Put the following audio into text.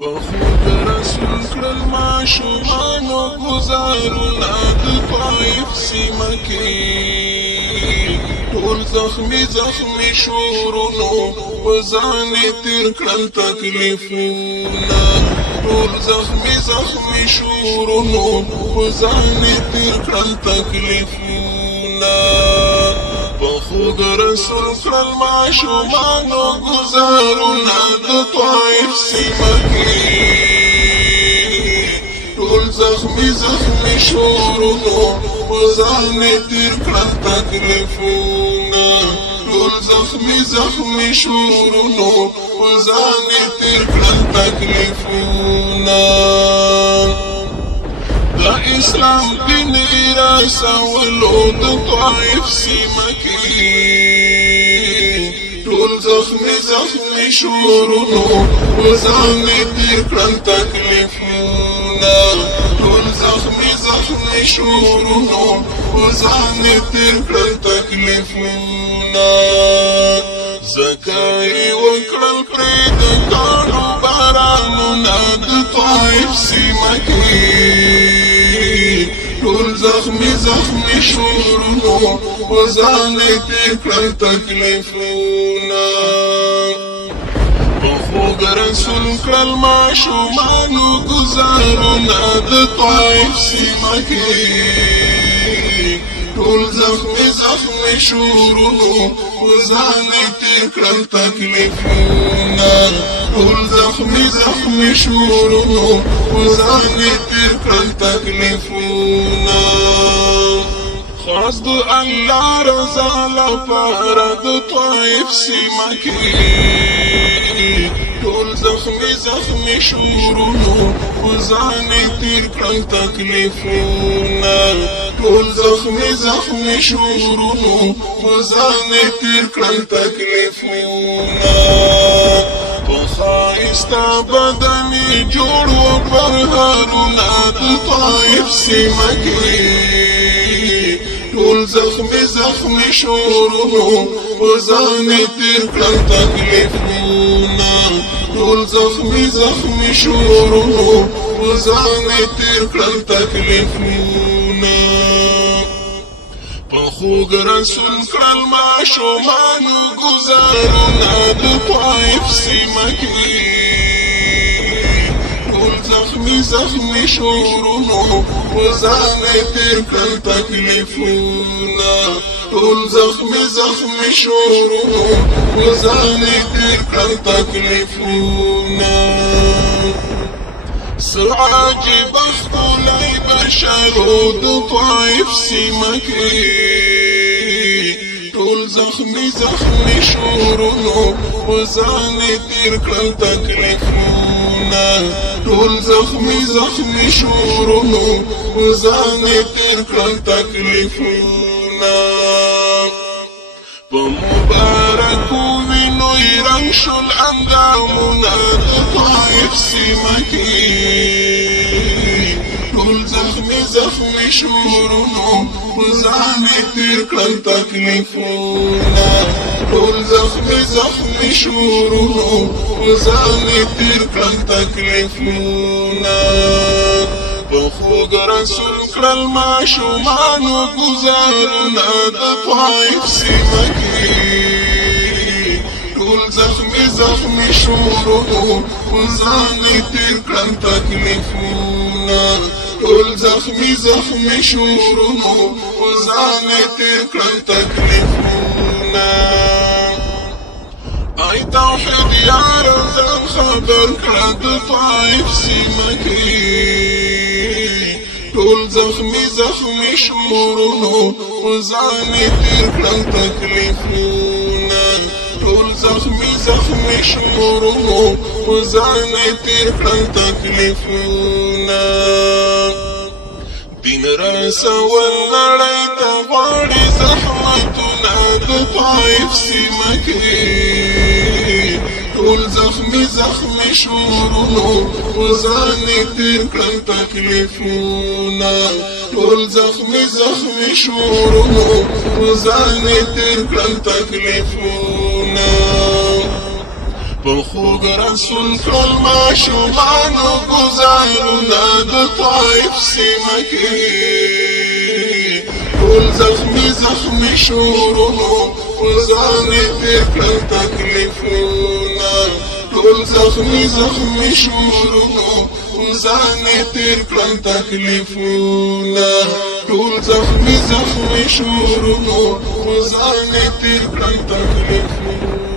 وخود رسول کړل ماشومانو ګزارونه د طائف سیمه کې ټول زخمی زخمی شورونو په ځان تیر کړل تکلیفونه ټول زخمی زخمی شورونو په ځان تیر کړل تکلیفونه وخود رسول کړل ماشومانو ګزارونه د طائف سیمه ټول زخمی زخمی شورونو په ځان تیر کړل تکلیفونه ټول زخمی زخمی شورونو په ځان تیر کړل تکلیفونه د اسلام دین رسولو د طائف سیمه کې ټول زخمی زخمی شورونو په ځان تیر کړل تکلیفونه ټول زخمی زخمی شورونو په ځان تیر کړل تکلیفونه ځکه یې وکړل پرې د کاڼو بارانونه د طائف سیمه کې ټول زخمی زخمی شورونو په ځان تیر کړل تکلیفونه وخود رسول کړل ماشومانو ګزارونه د طائف سیمه کې ټول زخمی زخمی شورونو په ځان تیر کړل تکلیفونه ټول زخمی زخمی شورونو په ځان تیر کړل تکلیفونه خاص د الله رضا لپاره د طائف سیمه کې ټول زخمی زخمی شورونو په ځان تیر کړل تکلیفونه ټول زخمی زخمی شورونو په ځان تیر کړل تکلیفونه په ښایسته بدنې جوړ و پرهرونه د طائف سیمه کې ټول زخمی زخمی شورونو په ځان تیر کړل تکلیفونه ټول زخمی زخمی شورونو په ځان تیر کړل تکلیفونه په خوږ رسول کړل ماشومانو ګزارونه د طائف سیمه کې ټول زخمی زخمی شورونو په ځان تیر کړل تکلیفونه ټول زخمی زخمی شورونو په ځان تیر کړل تکلیفونه عجیب ښکلی بشرو د طائف سیمه کې ټول زخمی زخمی شورونو په ځان تیر کړل تکلیفونه ټول زخمی زخمی شورونو په ځان تیر کړل تکلیفونه په مبارکو وینو یې رنګ شول اندامونه د طائف سیمه کې ټول زخمی زخمی شورونو په ځان تیر کړل تکلیفونه ټول زخمی زخمی شورونو په ځان تیر کړل تکلیفونه په خوږ رسول کړل ماشومانو ګزارونه د طائف سیمه کې ټول زخمی زخمی شورونو په ځان تیر کړل تکلیفونه ټول زخمی زخمی شورونو په ځان تیر کړل تکلیفونه ای توحید یار ځان خبر کړه د طائف سیمه کې ټول زخمی زخمی شورونو په ځان تیر کړل تکلیفونه ټول زخمی زخمی شورونو په ځان تیر کړل تکلیفونه دین رسول نړۍ ته غواړي زحمتونه د طائف سیمه کې ټول زخمی زخمی شورونو په ځان تیر کړل تکلیفونه ټول زخمی زخمی شورونو په ځان تیر کړل تکلیفونه پر خوږ رسول ټول ماشومانو ګزارونه د طائف سیمه کې ټول زخمي زخمي شورونو ځان تیر کړل تکلیفونه ټول زخمي زخمي شورونو ځان تیر کړل تکلیفونه ټول زخمي زخمي شورونو ځان تیر کړل تکلیفونه